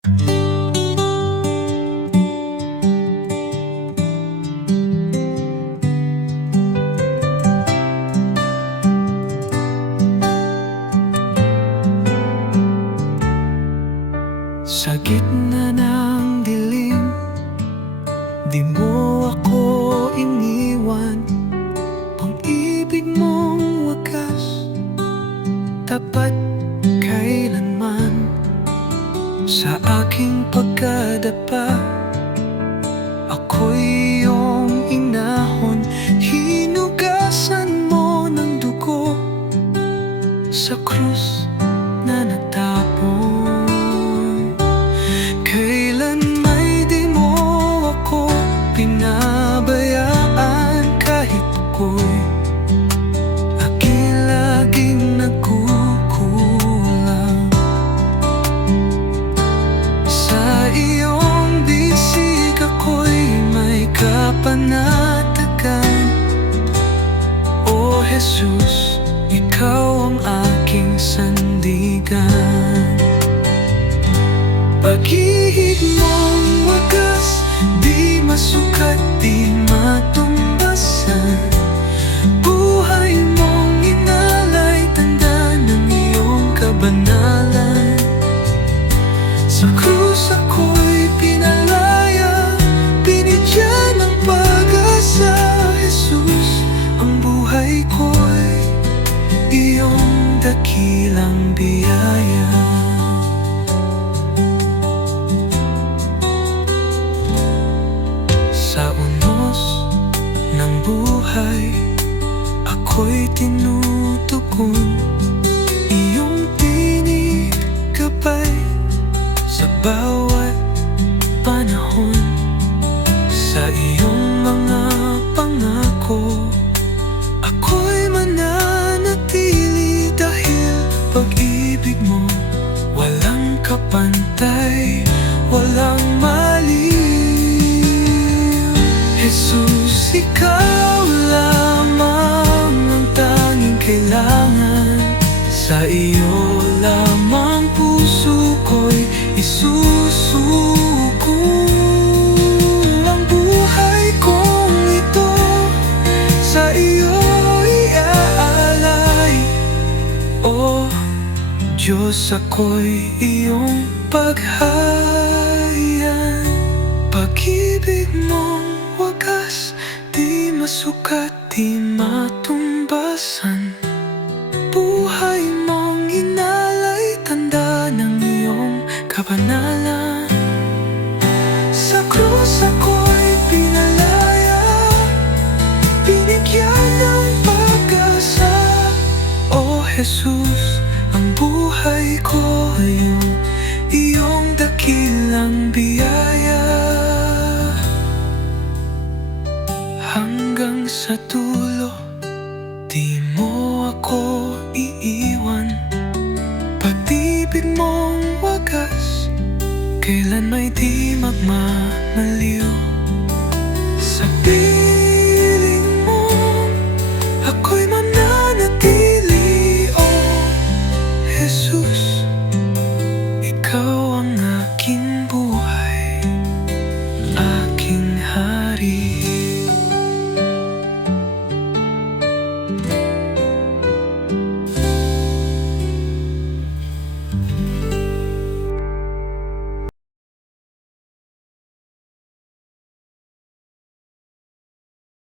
Sa gitna ng dilim, di mo ako iniwan. Pag-ibig mong wagas, tapat kailanman. Sa aking pagkadapa, ako'y iyong inahon. Hinugasan mo ng dugo sa krus na natapon. Kailan may di mo ako pinabayaan, kahit ako'y laging nagkukulang. Sa iyong bisig ako'y may kapanatagan. O Jesus, ikaw ang aking sandigan. Pag-ibig mong wagas, di masukat, di matumbasan. Buhay mong inalay, tanda ng iyong kabanalan. Sa krus ako'y pinalaya, binigyan ng pag-asa. Jesus, ang buhay ko'y iyong dakilang biyaya. Sa unos ng buhay, ako'y tinutugon. Iyong tinig gabay sa bawat panahon. Sa iyong mga pangako, ako'y mananatili. Dahil pag-ibig mo walang kapantay, walang maliw. Jesus, ikaw lamang ang tanging kailangan. Sa iyo lamang puso ko'y isusuko. Ang buhay kong ito sa iyo iaalay. O Diyos, ako'y iyong paghahayan. Pag-ibig mong wagas, di masukat, di matumbasan. Buhay mong inalay, tanda ng iyong kabanalan. Sa krus ako'y pinalaya, binigyan ng pag-asa. O Jesus, ang buhay ko iyong dakilang biyaya. Hanggang sa dulo, di mo ako iiwan. Pag-ibig mong wagas, kailan may di magmamaliw. Sabi